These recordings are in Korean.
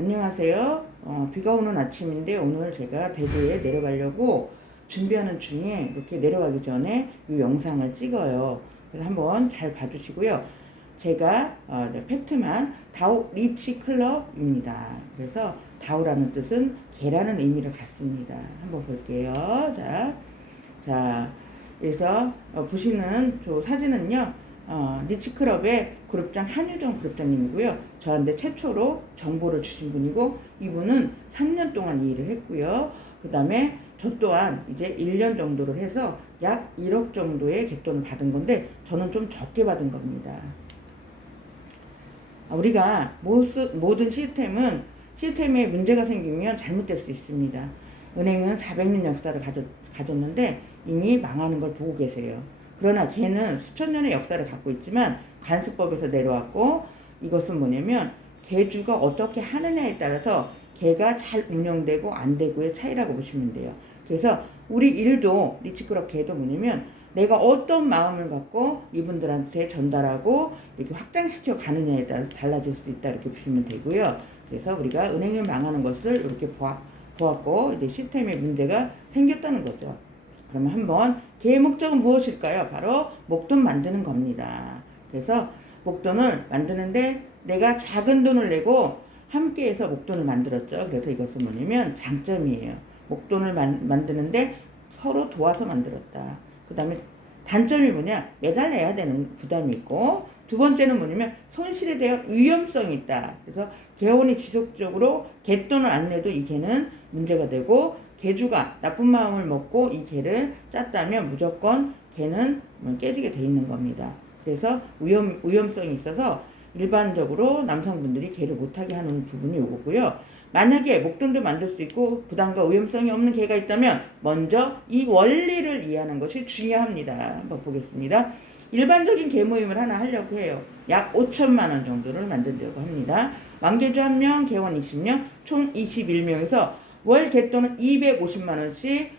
안녕하세요. 비가 오는 아침인데 오늘 제가 대구에 내려가려고 준비하는 중에 이렇게 내려가기 전에 이 영상을 찍어요. 그래서 한번 잘 봐주시고요. 제가 팩트만 다우 리치 클럽입니다. 그래서 다우라는 뜻은 개라는 의미를 갖습니다. 한번 볼게요. 자, 그래서 보시는 저 사진은요. 리치클럽의 그룹장 한유정 그룹장님이고요. 저한테 최초로 정보를 주신 분이고 이분은 3년 동안 이 일을 했고요. 그 다음에 저 또한 이제 1년 정도를 해서 약 1억 정도의 갯돈을 받은 건데 저는 좀 적게 받은 겁니다. 우리가 모든 시스템에 문제가 생기면 잘못될 수 있습니다. 은행은 400년 역사를 가졌는데 이미 망하는 걸 보고 계세요. 그러나 걔는 수천 년의 역사를 갖고 있지만 관습법에서 내려왔고 이것은 뭐냐면 개주가 어떻게 하느냐에 따라서 개가 잘 운영되고 안 되고의 차이라고 보시면 돼요. 그래서 우리 일도 리치클럽 개도 뭐냐면 내가 어떤 마음을 갖고 이분들한테 전달하고 이렇게 확장시켜 가느냐에 따라서 달라질 수 있다 이렇게 보시면 되고요. 그래서 우리가 은행을 망하는 것을 이렇게 보았고 이제 시스템에 문제가 생겼다는 거죠. 그러면 한번 개의 목적은 무엇일까요? 바로 목돈 만드는 겁니다. 그래서 목돈을 만드는데 내가 작은 돈을 내고 함께해서 목돈을 만들었죠. 그래서 이것은 뭐냐면 장점이에요. 목돈을 만드는데 서로 도와서 만들었다. 그 다음에 단점이 뭐냐? 매달 내야 되는 부담이 있고 두 번째는 뭐냐면 손실에 대한 위험성이 있다. 그래서 개원이 지속적으로 갯돈을 안 내도 이 개는 문제가 되고 개주가 나쁜 마음을 먹고 이 개를 짰다면 무조건 개는 깨지게 돼 있는 겁니다. 그래서 위험성이 있어서 일반적으로 남성분들이 개를 못하게 하는 부분이 오고요. 만약에 목돈도 만들 수 있고 부담과 위험성이 없는 개가 있다면 먼저 이 원리를 이해하는 것이 중요합니다. 한번 보겠습니다. 일반적인 개 모임을 하나 하려고 해요. 약 5천만 원 정도를 만들려고 합니다. 왕개주 1명, 개원 20명, 총 21명에서 월 갯돈은 250만 원씩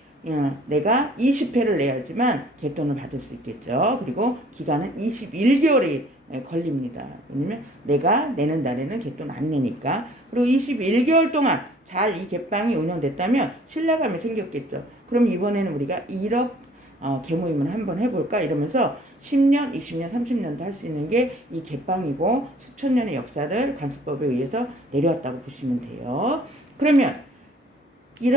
내가 20회를 내야지만 갯돈을 받을 수 있겠죠. 그리고 기간은 21개월이 걸립니다. 왜냐면 내가 내는 달에는 갯돈 안 내니까. 그리고 21개월 동안 잘 이 갯방이 운영됐다면 신뢰감이 생겼겠죠. 그럼 이번에는 우리가 1억 개모임을 한번 해볼까 이러면서 10년, 20년, 30년도 할 수 있는 게 이 갯방이고 수천 년의 역사를 관습법에 의해서 내려왔다고 보시면 돼요. 그러면 이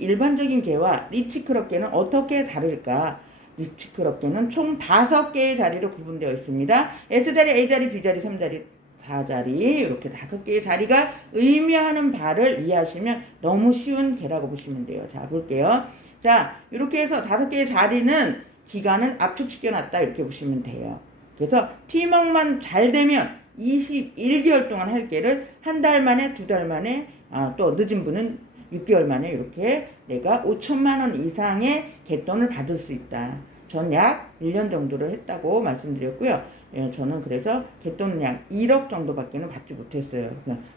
일반적인 개와 리치클럽 개는 어떻게 다를까? 리치클럽 개는 총 5개의 자리로 구분되어 있습니다. S자리, A자리, B자리, 3자리, 4자리 이렇게 5개의 자리가 의미하는 바를 이해하시면 너무 쉬운 개라고 보시면 돼요. 자, 볼게요. 자, 이렇게 해서 5개의 자리는 기간을 압축시켜 놨다 이렇게 보시면 돼요. 그래서 팀워크만 잘 되면 21개월 동안 할 개를 한 달 만에, 2달 만에, 또 늦은 분은 6개월 만에 이렇게 내가 5천만 원 이상의 갯돈을 받을 수 있다. 전 약 1년 정도를 했다고 말씀드렸고요. 저는 그래서 갯돈은 약 1억 정도밖에는 받지 못했어요.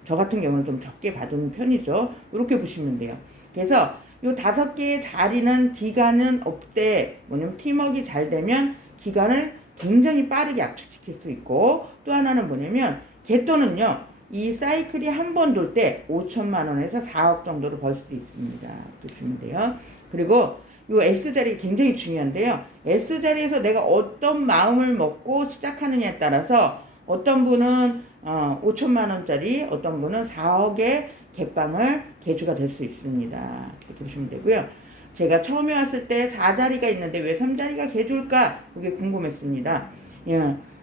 저 같은 경우는 좀 적게 받은 편이죠. 이렇게 보시면 돼요. 그래서 이 5개의 자리는 기간은 없대. 뭐냐면 팀워크가 잘 되면 기간을 굉장히 빠르게 압축시킬 수 있고 또 하나는 뭐냐면 갯돈은요. 이 사이클이 한 번 돌 때 5천만 원에서 4억 정도를 벌 수도 있습니다. 보시면 돼요. 그리고 이 S자리 굉장히 중요한데요. S자리에서 내가 어떤 마음을 먹고 시작하느냐에 따라서 어떤 분은 5천만 원짜리, 어떤 분은 4억의 갯방을 개주가 될 수 있습니다. 이렇게 보시면 되고요. 제가 처음에 왔을 때 4자리가 있는데 왜 3자리가 개주일까? 그게 궁금했습니다.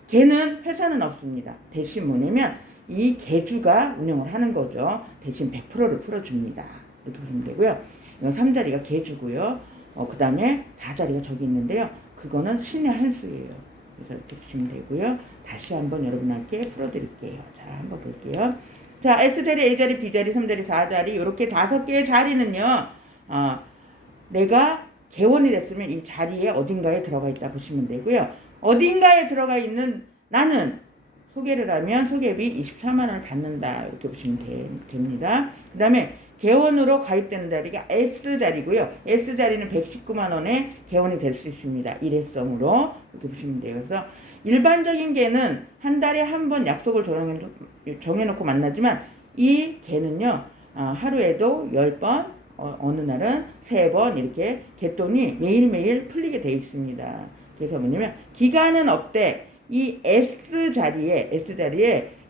개는 회사는 없습니다. 대신 뭐냐면 이 개주가 운영을 하는 거죠. 대신 100%를 풀어줍니다. 이렇게 보시면 되고요. 이건 3자리가 개주고요. 그 다음에 4자리가 저기 있는데요. 그거는 신의 한 수예요. 그래서 이렇게 보시면 되고요. 다시 한번 여러분한테 풀어드릴게요. 자, 한번 볼게요. 자, S자리, A자리, B자리, 3자리, 4자리 이렇게 5개의 자리는요. 내가 개원이 됐으면 이 자리에 어딘가에 들어가 있다 보시면 되고요. 어딘가에 들어가 있는 나는 소개를 하면 소개비 24만 원을 받는다. 이렇게 보시면 됩니다. 그 다음에 개원으로 가입되는 자리가 S자리고요. S자리는 119만 원에 개원이 될 수 있습니다. 일회성으로. 이렇게 보시면 돼요. 그래서 일반적인 개는 한 달에 한 번 약속을 정해놓고 만나지만 이 개는요, 하루에도 10번, 어느 날은 3번 이렇게 개돈이 매일매일 풀리게 돼 있습니다. 그래서 뭐냐면 기간은 없대. 이 S자리에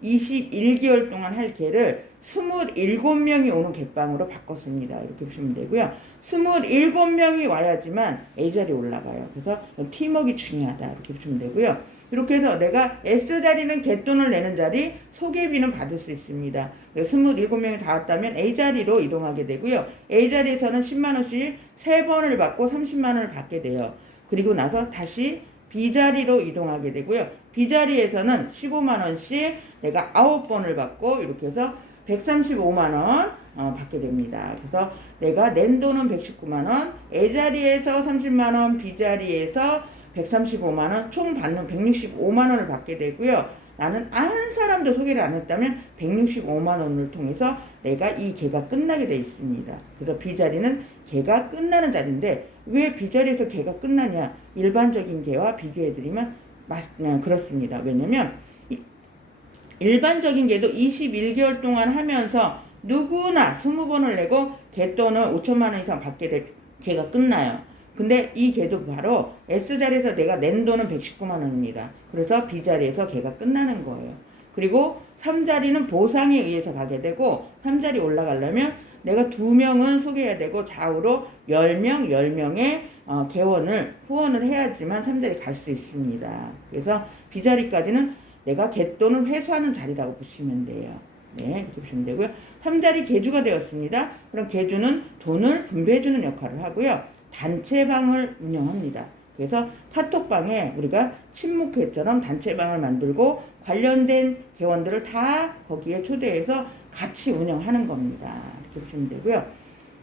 21개월 동안 할 개를 27명이 오는 개빵으로 바꿨습니다. 이렇게 보시면 되고요. 27명이 와야지만 A자리 올라가요. 그래서 팀워크가 중요하다. 이렇게 보시면 되고요. 이렇게 해서 내가 S자리는 개돈을 내는 자리, 소개비는 받을 수 있습니다. 27명이 다 왔다면 A자리로 이동하게 되고요. A자리에서는 10만원씩 3번을 받고 30만원을 받게 돼요. 그리고 나서 다시 B자리로 이동하게 되고요. B자리에서는 15만원씩 내가 9번을 받고 이렇게 해서 135만원 받게 됩니다. 그래서 내가 낸 돈은 119만원, A자리에서 30만원, B자리에서 135만원, 총 받는 165만원을 받게 되고요. 나는 한 사람도 소개를 안 했다면 165만원을 통해서 내가 이 개가 끝나게 돼 있습니다. 그래서 B자리는 개가 끝나는 자리인데 왜 B자리에서 개가 끝나냐? 일반적인 개와 비교해드리면 그렇습니다. 왜냐면 일반적인 개도 21개월 동안 하면서 누구나 20번을 내고 개돈을 5천만원 이상 받게 될 개가 끝나요. 근데 이 개도 바로 S자리에서 내가 낸 돈은 119만원입니다. 그래서 B자리에서 개가 끝나는 거예요. 그리고 3자리는 보상에 의해서 가게 되고 3자리 올라가려면 내가 2명은 소개해야 되고 좌우로 10명, 10명의 후원을 해야지만 3자리 갈 수 있습니다. 그래서 B자리까지는 내가 개돈을 회수하는 자리라고 보시면 돼요. 네, 이렇게 보시면 되고요. 3자리 개주가 되었습니다. 그럼 개주는 돈을 분배해주는 역할을 하고요. 단체방을 운영합니다. 그래서 카톡방에 우리가 친목회처럼 단체방을 만들고 관련된 개원들을 다 거기에 초대해서 같이 운영하는 겁니다. 이렇게 보시면 되고요.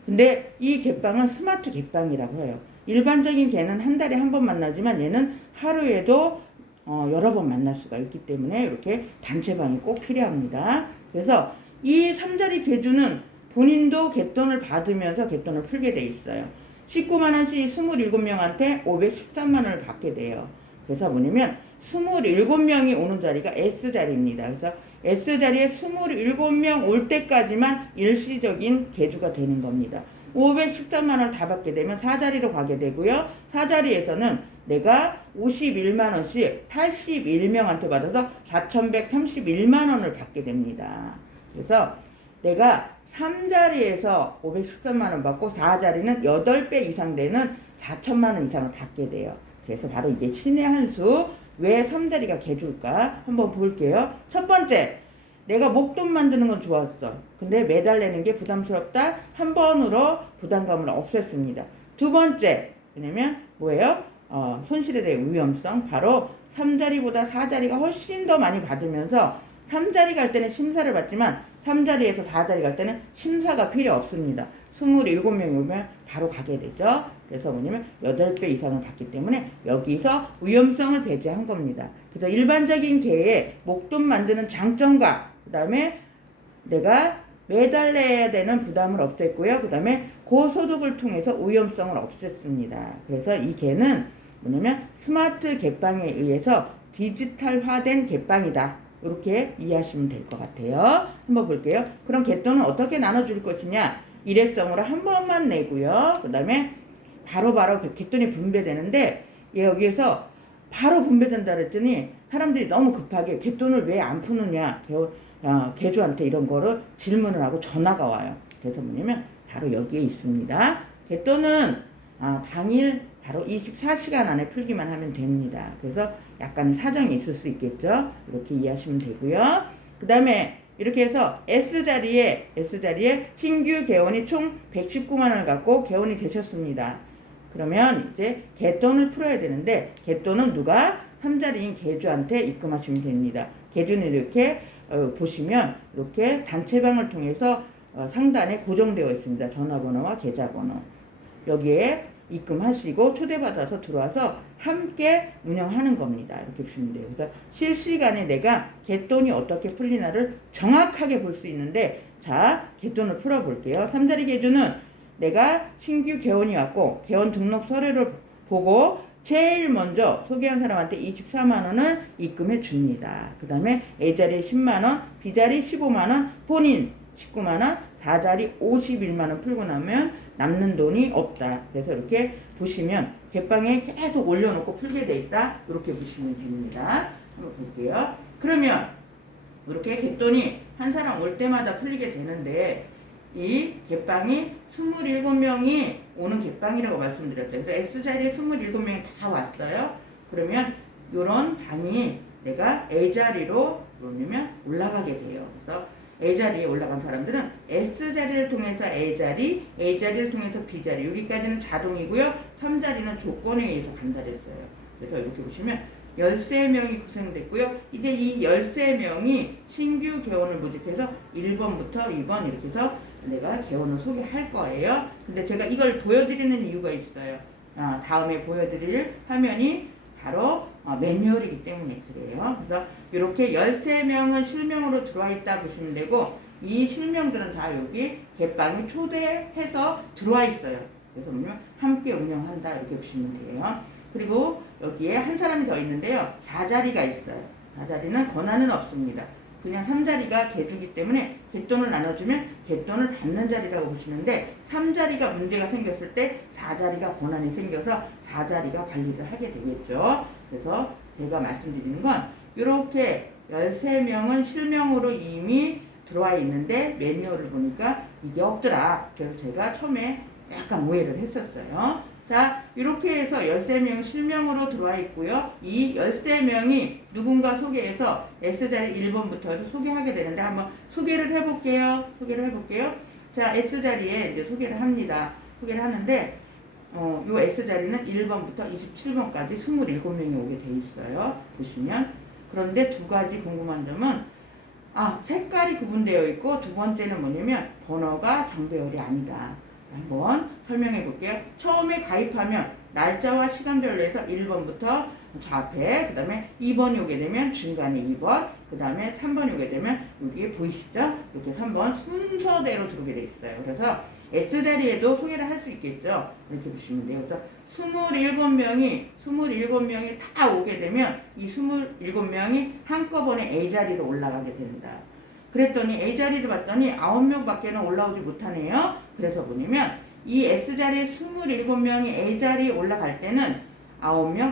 근데 이 개방은 스마트 개방이라고 해요. 일반적인 개는 한 달에 한 번 만나지만 얘는 하루에도 여러 번 만날 수가 있기 때문에 이렇게 단체방이 꼭 필요합니다. 그래서 이 3자리 개주는 본인도 개돈을 받으면서 개돈을 풀게 돼 있어요. 19만원씩 27명한테 513만원을 받게 돼요. 그래서 뭐냐면 27명이 오는 자리가 S자리입니다. 그래서 S자리에 27명 올 때까지만 일시적인 개주가 되는 겁니다. 513만원을 다 받게 되면 4자리로 가게 되고요. 4자리에서는 내가 51만원씩 81명한테 받아서 4,131만원을 받게 됩니다. 그래서 내가 3자리에서 513만원 받고 4자리는 8배 이상 되는 4천만원 이상을 받게 돼요. 그래서 바로 이게 신의 한 수, 왜 3자리가 개줄까? 한번 볼게요. 첫 번째, 내가 목돈 만드는 건 좋았어. 근데 매달 내는 게 부담스럽다. 한 번으로 부담감을 없앴습니다. 두 번째, 왜냐면 뭐예요? 손실에 대한 위험성. 바로 3자리보다 4자리가 훨씬 더 많이 받으면서 3자리 갈 때는 심사를 받지만 3자리에서 4자리 갈 때는 심사가 필요 없습니다. 27명이 오면 바로 가게 되죠. 그래서 뭐냐면 8배 이상을 받기 때문에 여기서 위험성을 배제한 겁니다. 그래서 일반적인 개의 목돈 만드는 장점과 그 다음에 내가 매달 내야 되는 부담을 없앴고요. 그 다음에 고소득을 통해서 위험성을 없앴습니다. 그래서 이 개는 뭐냐면 스마트 개빵에 의해서 디지털화된 개빵이다. 이렇게 이해하시면 될 것 같아요. 한번 볼게요. 그럼 개돈은 어떻게 나눠줄 것이냐? 일회성으로 한 번만 내고요. 그 다음에 바로바로 개돈이 분배되는데 여기에서 바로 분배된다 그랬더니 사람들이 너무 급하게 개돈을 왜 안 푸느냐 개주한테 이런 거를 질문을 하고 전화가 와요. 그래서 뭐냐면 바로 여기에 있습니다. 개돈은 당일 바로 24시간 안에 풀기만 하면 됩니다. 그래서 약간 사정이 있을 수 있겠죠. 이렇게 이해하시면 되고요. 그 다음에 이렇게 해서 S자리에 신규 개원이 총 119만원을 갖고 개원이 되셨습니다. 그러면 이제 개돈을 풀어야 되는데 개돈은 누가 3자리인 개주한테 입금하시면 됩니다. 개주는 이렇게 보시면 이렇게 단체방을 통해서 상단에 고정되어 있습니다. 전화번호와 계좌번호. 여기에 입금하시고 초대받아서 들어와서 함께 운영하는 겁니다. 이렇게 보시면 돼요. 그래서 실시간에 내가 개돈이 어떻게 풀리나를 정확하게 볼 수 있는데 자, 개돈을 풀어볼게요. 3자리 개주는 내가 신규 개원이 왔고 개원 등록 서류를 보고 제일 먼저 소개한 사람한테 24만 원을 입금해 줍니다. 그 다음에 A자리 10만 원, B자리 15만 원, 본인 19만 원, 4자리 51만 원 풀고 나면 남는 돈이 없다. 그래서 이렇게 보시면 개방에 계속 올려놓고 풀게 돼 있다. 이렇게 보시면 됩니다. 한번 볼게요. 그러면 이렇게 갯돈이 한 사람 올 때마다 풀리게 되는데 이 갯방이 27명이 오는 갯방이라고 말씀드렸죠. 그래서 S자리에 27명이 다 왔어요. 그러면 이런 방이 내가 A자리로 그러면 올라가게 돼요. 그래서 A자리에 올라간 사람들은 S자리를 통해서 A자리, A자리를 통해서 B자리, 여기까지는 자동이고요. 3자리는 조건에 의해서 간다랬어요. 그래서 이렇게 보시면 13명이 구성됐고요. 이제 이 13명이 신규 개원을 모집해서 1번부터 2번 이렇게 해서 내가 개원을 소개할 거예요. 근데 제가 이걸 보여드리는 이유가 있어요. 다음에 보여드릴 화면이 바로 매뉴얼이기 때문에 그래요. 그래서 이렇게 13명은 실명으로 들어와 있다 보시면 되고 이 실명들은 다 여기 개방에 초대해서 들어와 있어요. 그래서 보면 함께 운영한다 이렇게 보시면 돼요. 그리고 여기에 한 사람이 더 있는데요. 4자리가 있어요. 4자리는 권한은 없습니다. 그냥 3자리가 개주기 때문에 갯돈을 나눠주면 갯돈을 받는 자리라고 보시는데 3자리가 문제가 생겼을 때 4자리가 권한이 생겨서 4자리가 관리를 하게 되겠죠. 그래서 제가 말씀드리는 건 이렇게 13명은 실명으로 이미 들어와 있는데 매뉴얼을 보니까 이게 없더라. 그래서 제가 처음에 약간 오해를 했었어요. 자, 이렇게 해서 13명 실명으로 들어와 있고요. 이 13명이 누군가 소개해서 S자리 1번부터 해서 소개하게 되는데 한번 소개를 해볼게요. 자, S자리에 이제 소개를 합니다. 소개를 하는데, 요 S자리는 1번부터 27번까지 27명이 오게 돼 있어요. 보시면. 그런데 두 가지 궁금한 점은, 색깔이 구분되어 있고, 두 번째는 뭐냐면, 번호가 정배열이 아니다. 한번 설명해 볼게요. 처음에 가입하면 날짜와 시간별로 해서 1번부터 좌앞에, 그 다음에 2번이 오게 되면 중간에 2번, 그 다음에 3번이 오게 되면 여기 보이시죠? 이렇게 3번 순서대로 들어오게 돼 있어요. 그래서 S자리에도 소개를 할 수 있겠죠? 이렇게 보시면 돼요. 그래서 27명이 다 오게 되면 이 27명이 한꺼번에 A자리로 올라가게 된다. 그랬더니 A자리를 봤더니 9명밖에는 올라오지 못하네요. 그래서 뭐냐면 이 S자리에 27명이 A자리에 올라갈 때는 9명,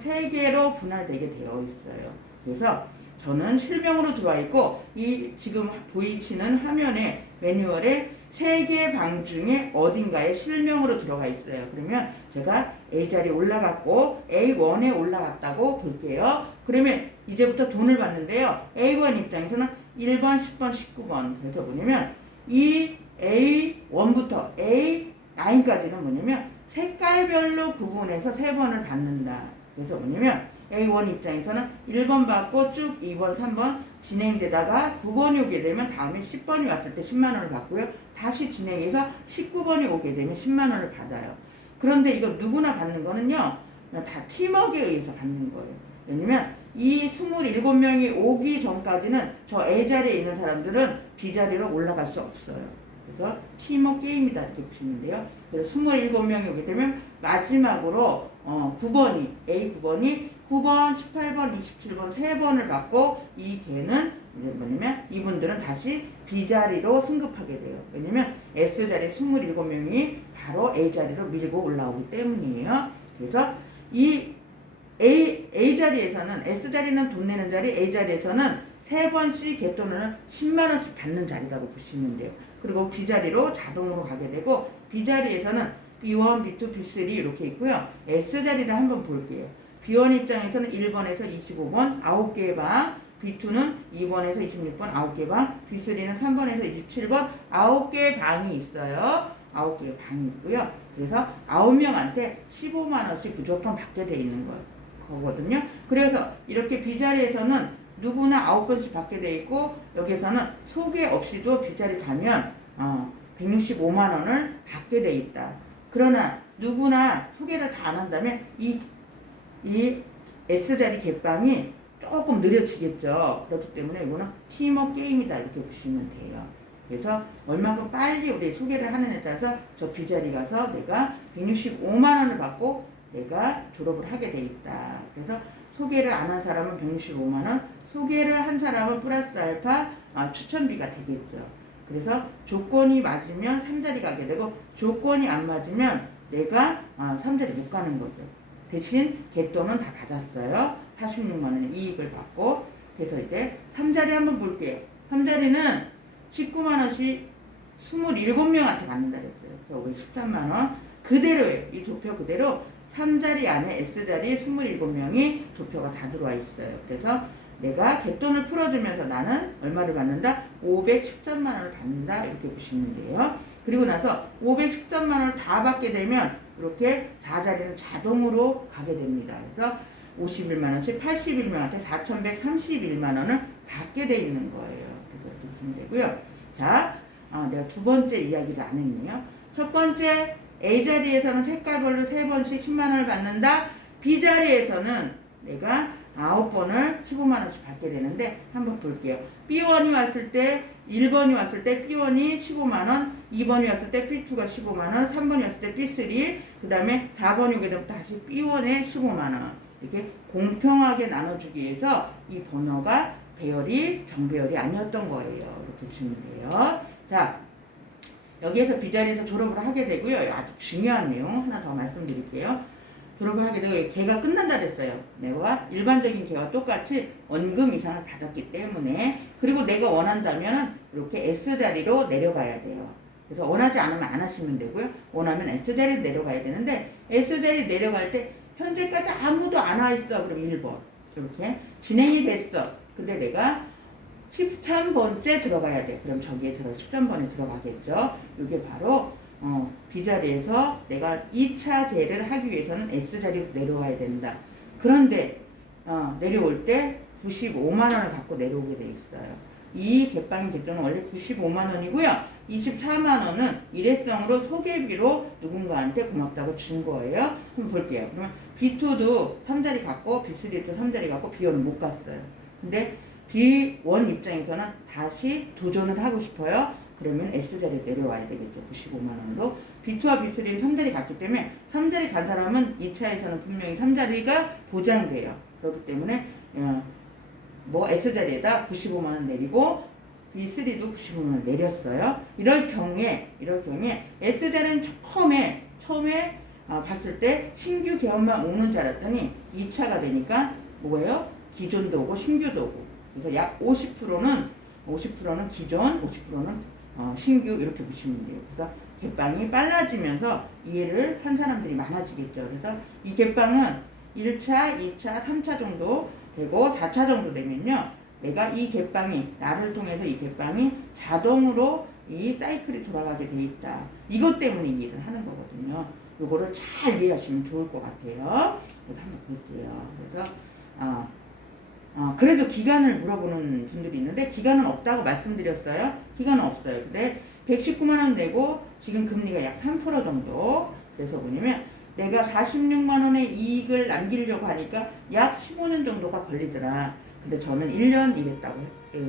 3개로 분할되게 되어 있어요. 그래서 저는 실명으로 들어와 있고 이 지금 보이시는 화면에 매뉴얼에 3개 방 중에 어딘가에 실명으로 들어가 있어요. 그러면 제가 A자리에 올라갔고 A1에 올라갔다고 볼게요. 그러면 이제부터 돈을 받는데요. A1 입장에서는 1번, 10번, 19번. 그래서 뭐냐면 이 A1부터 A9까지는 뭐냐면 색깔별로 구분해서 3번을 받는다. 그래서 뭐냐면 A1 입장에서는 1번 받고 쭉 2번, 3번 진행되다가 9번이 오게 되면 다음에 10번이 왔을 때 10만 원을 받고요. 다시 진행해서 19번이 오게 되면 10만 원을 받아요. 그런데 이거 누구나 받는 거는요. 다 팀워크에 의해서 받는 거예요. 왜냐면 이 27명이 오기 전까지는 저 A자리에 있는 사람들은 B자리로 올라갈 수 없어요. 그래서 팀워크 게임이다 이렇게 보시면 돼요. 그래서 27명이 오게 되면 마지막으로 9번이 A9번이 9번, 18번, 27번 3번을 받고 이 개는 뭐냐면 이분들은 다시 B자리로 승급하게 돼요. 왜냐면 S자리 27명이 바로 A자리로 밀고 올라오기 때문이에요. 그래서 이 A자리에서는 S자리는 돈 내는 자리, A자리에서는 3번씩 갯돈을 10만원씩 받는 자리라고 보시면 돼요. 그리고 B자리로 자동으로 가게 되고 B자리에서는 B1, B2, B3 이렇게 있고요. S자리를 한번 볼게요. B1 입장에서는 1번에서 25번 9개의 방, B2는 2번에서 26번 9개 방, B3는 3번에서 27번 9개의 방이 있어요. 9개의 방이 있고요. 그래서 9명한테 15만원씩 무조건 받게 돼 있는 거거든요. 그래서 이렇게 B자리에서는 누구나 9번씩 받게 돼 있고 여기서는 소개 없이도 B자리 가면 165만원을 받게 돼 있다. 그러나 누구나 소개를 다 안 한다면 이 S자리 갯방이 조금 느려지겠죠. 그렇기 때문에 이거는 팀워크 게임이다 이렇게 보시면 돼요. 그래서 얼마큼 빨리 우리 소개를 하느냐에 따라서 저 B자리 가서 내가 165만원을 받고 내가 졸업을 하게 돼 있다. 그래서 소개를 안 한 사람은 165만 원, 소개를 한 사람은 플러스 알파 추천비가 되겠죠. 그래서 조건이 맞으면 3자리 가게 되고 조건이 안 맞으면 내가 3자리 못 가는 거죠. 대신 갯돈은 다 받았어요. 46만 원의 이익을 받고. 그래서 이제 3자리 한번 볼게요. 3자리는 19만 원씩 27명한테 받는다 그랬어요. 그래서 513만 원 그대로예요. 이 도표 그대로 3자리 안에 S자리 27명이 도표가 다 들어와 있어요. 그래서 내가 갯돈을 풀어주면서 나는 얼마를 받는다? 513만 원을 받는다. 이렇게 보시면 돼요. 그리고 나서 513만 원을 다 받게 되면 이렇게 4자리는 자동으로 가게 됩니다. 그래서 51만 원씩 81명한테 4,131만 원을 받게 돼 있는 거예요. 그래서 이렇게 보시면 되고요. 자, 내가 두 번째 이야기를 안 했네요. 첫 번째 A자리에서는 색깔별로 3번씩 10만 원을 받는다. B자리에서는 내가 9번을 15만 원씩 받게 되는데 한번 볼게요. B1이 왔을 때 1번이 왔을 때 B1이 15만 원, 2번이 왔을 때 B2가 15만 원, 3번이 왔을 때 B3, 그 다음에 4번이 오게 되면 다시 B1에 15만 원. 이렇게 공평하게 나눠주기 위해서 이 번호가 배열이 정배열이 아니었던 거예요. 이렇게 보시면 돼요. 자, 여기에서 B자리에서 졸업을 하게 되고요. 아주 중요한 내용 하나 더 말씀드릴게요. 졸업을 하게 되고 걔가 끝난다 그랬어요. 내가 일반적인 걔와 똑같이 원금 이상을 받았기 때문에. 그리고 내가 원한다면 이렇게 S자리로 내려가야 돼요. 그래서 원하지 않으면 안 하시면 되고요. 원하면 S자리로 내려가야 되는데 S자리 내려갈 때 현재까지 아무도 안 와 있어. 그럼 1번 이렇게 진행이 됐어. 근데 내가 13번째 들어가야 돼. 그럼 저기에 13번에 들어가겠죠. 이게 바로 B자리에서 내가 2차 대를 하기 위해서는 S자리로 내려와야 된다. 그런데 내려올 때 95만 원을 갖고 내려오게 돼 있어요. 이 갯빵 갯돈은 원래 95만 원이고요. 24만 원은 일회성으로 소개비로 누군가한테 고맙다고 준 거예요. 한번 볼게요. 그러면 B2도 3자리 갖고 B3도 3자리 갖고 B1은 못 갔어요. 근데 B1 입장에서는 다시 도전을 하고 싶어요. 그러면 S자리에 내려와야 되겠죠. 95만 원도. B2와 B3는 3자리 갔기 때문에 3자리 간 사람은 2차에서는 분명히 3자리가 보장돼요. 그렇기 때문에 S자리에다 95만 원 내리고 B3도 95만 원 내렸어요. 이럴 경우에 S자리는 처음에 봤을 때 신규 개업만 오는 줄 알았더니 2차가 되니까 뭐예요? 기존도 오고 신규도 오고. 그래서 약 50%는 기존, 50%는 신규 이렇게 보시면 돼요. 그래서 갯빵이 빨라지면서 이해를 한 사람들이 많아지겠죠. 그래서 이 갯빵은 1차, 2차, 3차 정도 되고 4차 정도 되면요. 내가 이 갯빵이 나를 통해서 이 갯빵이 자동으로 이 사이클이 돌아가게 돼 있다. 이것 때문에 이 일을 하는 거거든요. 요거를 잘 이해하시면 좋을 것 같아요. 그래서 한번 볼게요. 그래서 그래도 기간을 물어보는 분들이 있는데 기간은 없다고 말씀드렸어요. 기간은 없어요. 근데 119만 원 내고 지금 금리가 약 3% 정도. 그래서 뭐냐면 내가 46만 원의 이익을 남기려고 하니까 약 15년 정도가 걸리더라. 근데 저는 1년 일했다고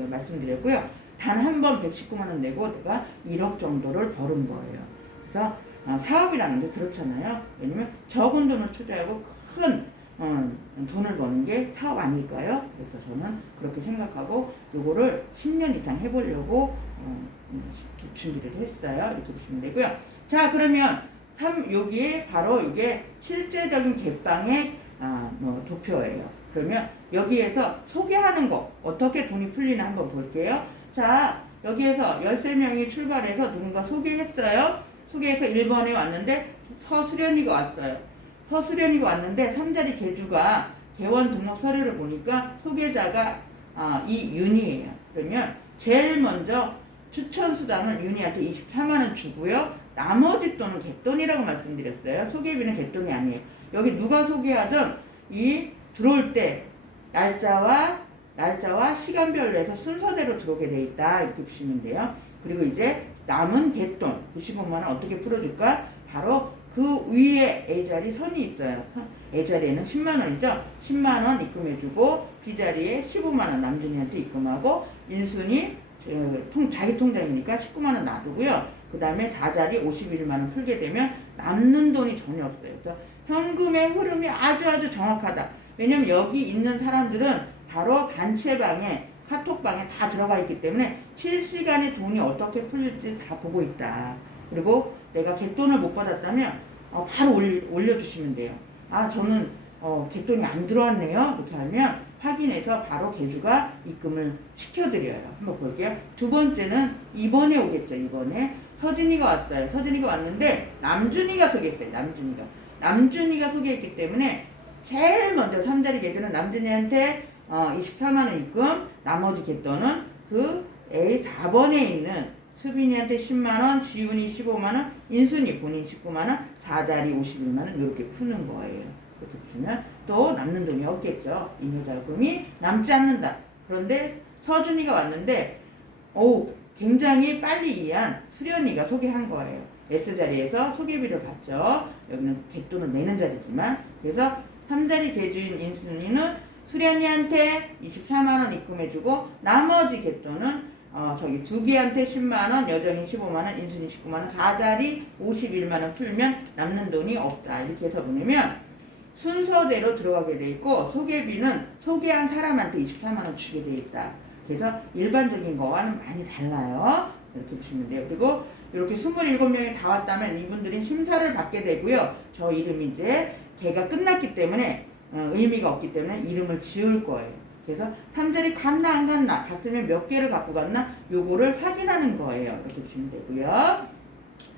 말씀드렸고요. 단 한 번 119만 원 내고 내가 1억 정도를 벌은 거예요. 그래서 사업이라는 게 그렇잖아요. 왜냐면 적은 돈을 투자하고 큰 돈을 버는 게 사업 아닐까요? 그래서 저는 그렇게 생각하고 요거를 10년 이상 해보려고 준비를 했어요. 이렇게 보시면 되고요. 자, 그러면 여기에 바로 이게 실제적인 갯빵의 도표예요. 그러면 여기에서 소개하는 거 어떻게 돈이 풀리나 한번 볼게요. 자, 여기에서 13명이 출발해서 누군가 소개했어요. 소개해서 1번에 왔는데 서수련이가 왔어요. 서수련이가 왔는데 3자리 개주가 개원 등록 서류를 보니까 소개자가 이윤이에요. 그러면 제일 먼저 추천수당을 윤이한테 24만 원 주고요. 나머지 돈은 갯돈이라고 말씀드렸어요. 소개비는 갯돈이 아니에요. 여기 누가 소개하든 이 들어올 때 날짜와 시간별로 해서 순서대로 들어오게 돼 있다. 이렇게 보시면 돼요. 그리고 이제 남은 갯돈 95만 원 어떻게 풀어줄까? 바로 그 위에 A자리 선이 있어요. A자리에는 10만 원이죠. 10만 원 입금해주고 B자리에 15만 원 남준이한테 입금하고 1순위 자기 통장이니까 19만 원 놔두고요. 그 다음에 4자리 51만 원 풀게 되면 남는 돈이 전혀 없어요. 그래서 현금의 흐름이 아주 정확하다. 왜냐면 여기 있는 사람들은 바로 단체방에 카톡방에 다 들어가 있기 때문에 실시간에 돈이 어떻게 풀릴지 다 보고 있다. 그리고 내가 갯돈을 못 받았다면 바로 올려주시면 돼요. 아 저는 갯돈이 안 들어왔네요. 이렇게 하면 확인해서 바로 개주가 입금을 시켜드려요. 한번 볼게요. 두 번째는 이번에 오겠죠. 이번에 서진이가 왔어요. 서진이가 왔는데 남준이가 소개했어요. 남준이가 소개했기 때문에 제일 먼저 3자리 개주는 남준이한테 24만원 입금, 나머지 갯돈은 그 A4번에 있는 수빈이한테 10만원, 지훈이 15만원, 인순이 본인 19만원, 4자리 51만원 이렇게 푸는 거예요. 이렇게 푸면 또 남는 돈이 없겠죠. 잉여자금이 남지 않는다. 그런데 서준이가 왔는데 굉장히 빨리 이해한 수련이가 소개한 거예요. S자리에서 소개비를 받죠. 여기는 갯돈을 내는 자리지만 그래서 3자리 개주인 인순이는 수련이한테 24만원 입금해주고 나머지 갯돈은 저기 두 개한테 10만원, 여정이 15만원, 인순이 19만원, 4자리 51만원 풀면 남는 돈이 없다. 이렇게 해서 보내면 순서대로 들어가게 돼 있고 소개비는 소개한 사람한테 24만원 주게 돼 있다. 그래서 일반적인 거와는 많이 달라요. 이렇게 보시면 돼요. 그리고 이렇게 27명이 다 왔다면 이분들이 심사를 받게 되고요. 저 이름이 이제 개가 끝났기 때문에 의미가 없기 때문에 이름을 지울 거예요. 그래서 3자리 갔나 안 갔나, 갔으면 몇 개를 갖고 갔나 요거를 확인하는 거예요. 이렇게 보시면 되고요.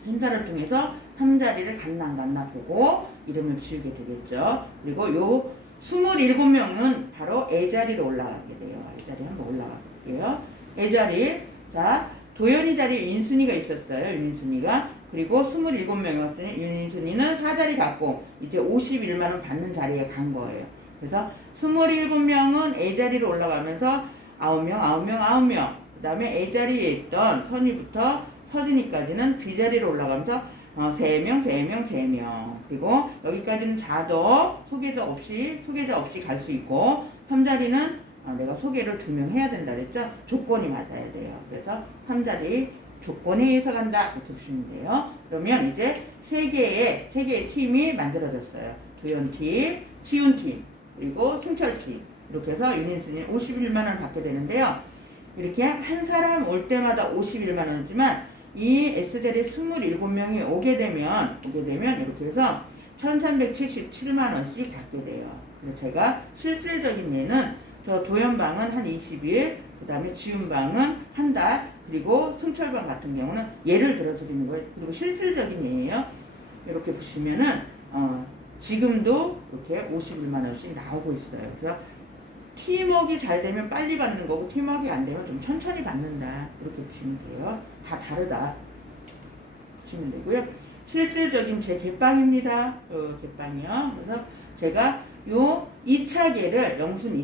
심사를 통해서 3자리를 갔나 안 갔나 보고 이름을 지우게 되겠죠. 그리고 요 27명은 바로 A자리로 올라가게 돼요. A자리 한번 올라가 볼게요. A자리, 자 도연이 자리에 윤순이가 있었어요. 윤순이가. 그리고 27명이 왔으니 윤순이는 4자리 갖고 이제 51만원 받는 자리에 간 거예요. 그래서 27명은 A자리로 올라가면서 9명. 그 다음에 A자리에 있던 선이부터 서진이까지는 B자리로 올라가면서 3명. 그리고 여기까지는 소개자 없이 갈 수 있고 3자리는 내가 소개를 2명 해야 된다 그랬죠? 조건이 맞아야 돼요. 그래서 3자리 조건에 의해서 간다. 이렇게 보시면 돼요. 그러면 이제 3개의 팀이 만들어졌어요. 도연팀, 지훈팀, 그리고 승철팀. 이렇게 해서 윤인순이 51만원을 받게 되는데요. 이렇게 한 사람 올 때마다 51만원이지만 이 S자리에 27명이 오게 되면 이렇게 해서 1377만원씩 받게 돼요. 그래서 제가 실질적인 예는 저 도연방은 한 20일, 그 다음에 지훈방은 한 달, 그리고 승철방 같은 경우는 예를 들어서 드리는 거예요. 그리고 실질적인 예예요. 이렇게 보시면은 지금도 이렇게 51만원씩 나오고 있어요. 그래서 팀워크가 잘 되면 빨리 받는 거고 팀워크가 안 되면 좀 천천히 받는다. 이렇게 보시면 돼요. 다 다르다. 보시면 되고요. 실질적인 제 갯방입니다. 갯방이요. 그래서 제가 요 2차계를 영순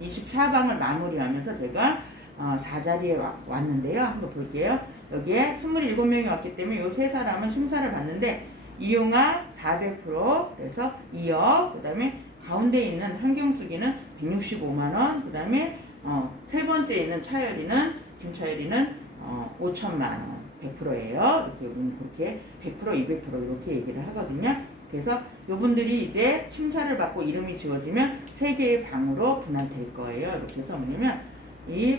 24방을 마무리하면서 제가 4자리에 왔는데요. 한번 볼게요. 여기에 27명이 왔기 때문에 요 세 사람은 심사를 받는데 이용아 400%, 그래서 2억, 그 다음에 가운데 있는 한경숙이는 165만원, 그 다음에 세 번째 있는 김차열이는 5천만원, 100%예요. 이렇게 우리는 그렇게 100%, 200% 이렇게 얘기를 하거든요. 그래서 요분들이 이제 심사를 받고 이름이 지워지면 3개의 방으로 분할될 거예요. 이렇게 해서 뭐냐면 이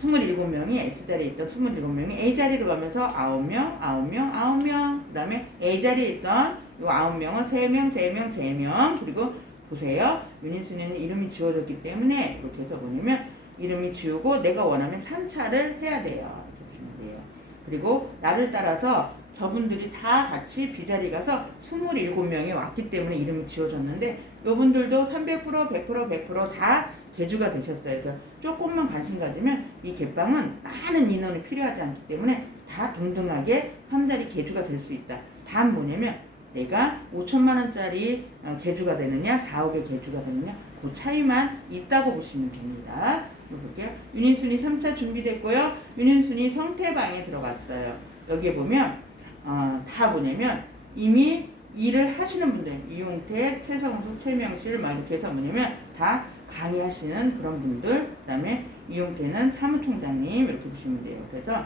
27명이 S자리에 있던 27명이 A자리로 가면서 9명, 그 다음에 A자리에 있던 요 9명은 3명, 그리고 보세요. 윤인순이는 이름이 지워졌기 때문에 이렇게 해서 뭐냐면 이름이 지우고 내가 원하면 3차를 해야 돼요. 이렇게 보시면 돼요. 그리고 나를 따라서 저분들이 다 같이 B자리 가서 27명이 왔기 때문에 이름이 지워졌는데 요분들도 300%, 100%다 개주가 되셨어요. 그래서 조금만 관심 가지면 이 갯방은 많은 인원이 필요하지 않기 때문에 다 동등하게 3자리 개주가 될 수 있다. 단 뭐냐면 내가 5천만원짜리 개주가 되느냐 4억의 개주가 되느냐 그 차이만 있다고 보시면 됩니다. 볼게요. 윤인순이 3차 준비됐고요. 윤인순이 성태방에 들어갔어요. 여기에 보면 다 뭐냐면 이미 일을 하시는 분들 이용태, 최성수, 최명실 막 이렇게 해서 뭐냐면 다 강의하시는 그런 분들, 그 다음에 이용태는 사무총장님 이렇게 보시면 돼요. 그래서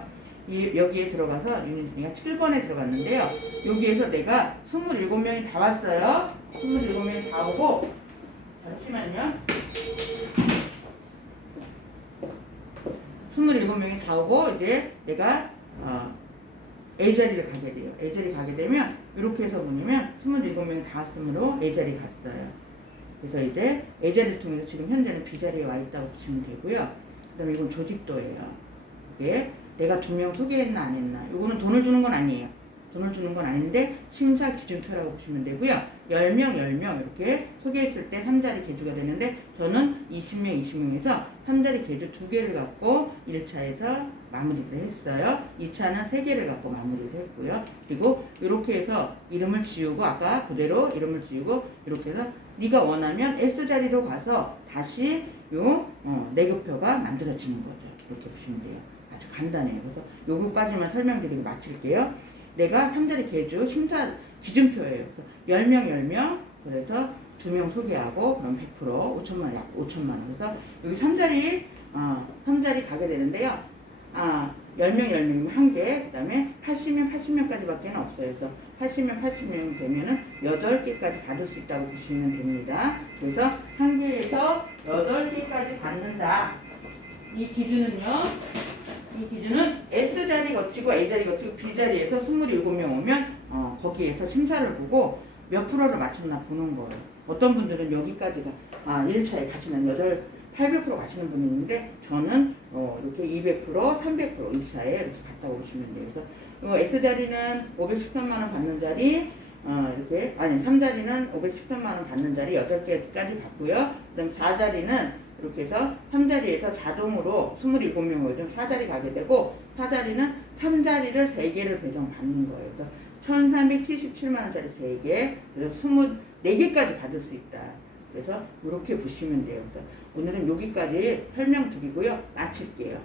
여기에 들어가서 유니스미가 7번에 들어갔는데요. 여기에서 내가 27명이 다 왔어요. 27명이 다 오고, 잠시만요. 27명이 다 오고, 이제 내가, A자리를 가게 돼요. A자리 가게 되면, 이렇게 해서 보냐면, 27명이 다 왔으므로 A자리 갔어요. 그래서 이제 A자리를 통해서 지금 현재는 B자리에 와 있다고 보시면 되고요. 그 다음에 이건 조직도예요. 이게 내가 2명 소개했나 안 했나. 이거는 돈을 주는 건 아니에요. 돈을 주는 건 아닌데 심사 기준표라고 보시면 되고요. 10명, 10명 이렇게 소개했을 때 3자리 계주가 되는데 저는 20명, 20명에서 3자리 계주 2개를 갖고 1차에서 마무리를 했어요. 2차는 3개를 갖고 마무리를 했고요. 그리고 이렇게 해서 이름을 지우고 아까 그대로 이름을 지우고 이렇게 해서 네가 원하면 S자리로 가서 다시 요 내교표가 만들어지는 거죠. 이렇게 보시면 돼요. 아주 간단해요. 그래서 요거까지만 설명드리고 마칠게요. 내가 3자리 계주 심사 기준표예요. 그래서 10명, 10명, 그래서 2명 소개하고, 그럼 100%, 5천만 원, 약 5천만 원. 그래서 여기 3자리 가게 되는데요. 10명, 10명이면 1개, 그 다음에 80명, 80명까지밖에 없어요. 그래서 80명, 80명 되면은 8개까지 받을 수 있다고 보시면 됩니다. 그래서 1개에서 8개까지 받는다. 이 기준은요, 이 기준은 S자리 거치고 A자리 거치고 B자리에서 27명 오면 거기에서 심사를 보고 몇 프로를 맞췄나 보는 거예요. 어떤 분들은 여기까지가 1차에 가시는 800% 가시는 분이 있는데 저는 이렇게 200%, 300% 1차에 이렇게 갔다고 보시면 돼요. 그래서 S자리는 513만 원 받는 자리 이렇게 3자리는 513만 원 받는 자리 8개까지 받고요. 그다음 4자리는 이렇게 해서 3자리에서 자동으로 27명을 좀 4자리 가게 되고 4자리는 3자리를 3개를 배정받는 거예요. 그래서 1377만 원짜리 3개, 그래서 24개까지 받을 수 있다. 그래서 이렇게 보시면 돼요. 그래서 오늘은 여기까지 설명드리고요. 마칠게요.